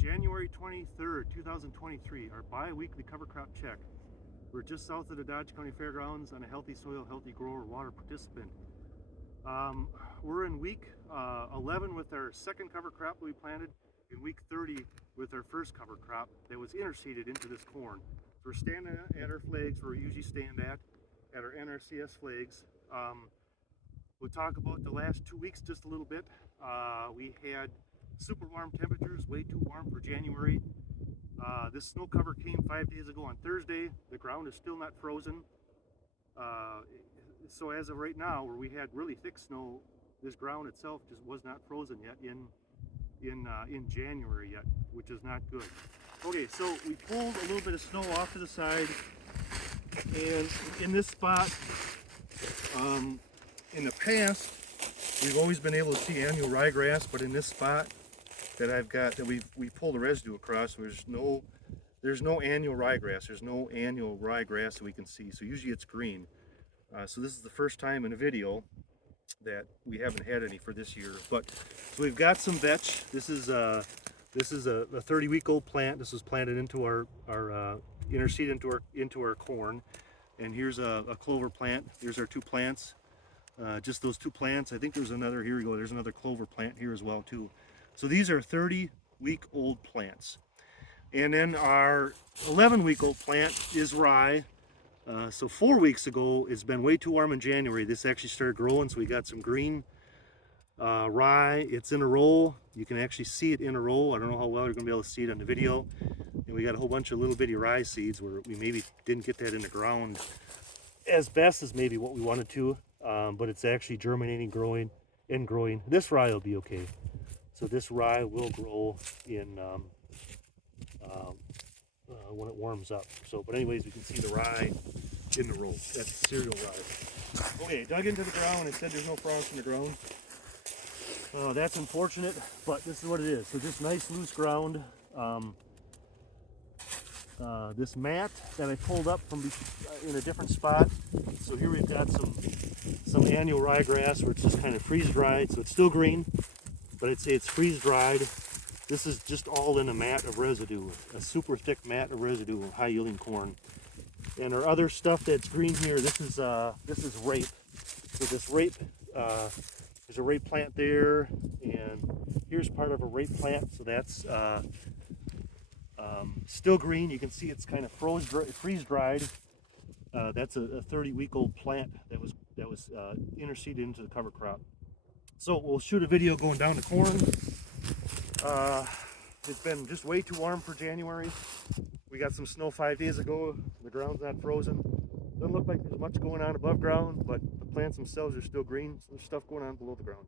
January 23rd, 2023, our bi-weekly cover crop check. We're just south of the Dodge County Fairgrounds on a healthy soil, healthy grower water participant. We're in week 11 with our second cover crop that we planted, in week 30 with our first cover crop that was interseeded into this corn. So we're standing at our flags where we usually stand at our NRCS flags. We'll talk about the last 2 weeks just a little bit. We had super warm temperatures, way too warm for January. This snow cover came 5 days ago on Thursday. The ground is still not frozen. So as of right now, where we had really thick snow, this ground itself just was not frozen yet in January yet, which is not good. Okay, so we pulled a little bit of snow off to the side, and in this spot, in the past, we've always been able to see annual ryegrass, but in this spot that I've got, that we pulled the residue across, there's no annual ryegrass. There's no annual ryegrass that we can see. So usually it's green. So this is the first time in a video that we haven't had any for this year. But so we've got some vetch. This is a 30-week-old plant. This was planted into our interseed into our corn. And here's a clover plant. Here's our two plants. Just those two plants. I think there's another. Here we go. There's another clover plant here as well too. So these are 30-week-old plants. And then our 11-week-old plant is rye. So 4 weeks ago, it's been way too warm in January. This actually started growing, so we got some green rye. It's in a row. You can actually see it in a row. I don't know how well you're going to be able to see it on the video. And we got a whole bunch of little bitty rye seeds where we maybe didn't get that in the ground as best as maybe what we wanted to. But it's actually germinating, growing. This rye will be okay. So this rye will grow in when it warms up. So, but anyways, we can see the rye in the row. That's cereal rye. Okay, dug into the ground and said there's no frost in the ground. That's unfortunate, but this is what it is. So just nice loose ground. This mat that I pulled up from in a different spot. So here we've got some annual ryegrass where it's just kind of freeze dried. So it's still green, but I'd say it's freeze dried. This is just all in a mat of residue, a super thick mat of residue of high yielding corn. And our other stuff that's green here, this is rape. So this rape, there's a rape plant there, and here's part of a rape plant. So that's still green. You can see it's kind of freeze dried. That's a 30-week-old plant that was interseeded into the cover crop. So we'll shoot a video going down the corn. It's been just way too warm for January. We got some snow 5 days ago. The ground's not frozen. Doesn't look like there's much going on above ground, but the plants themselves are still green. So there's stuff going on below the ground.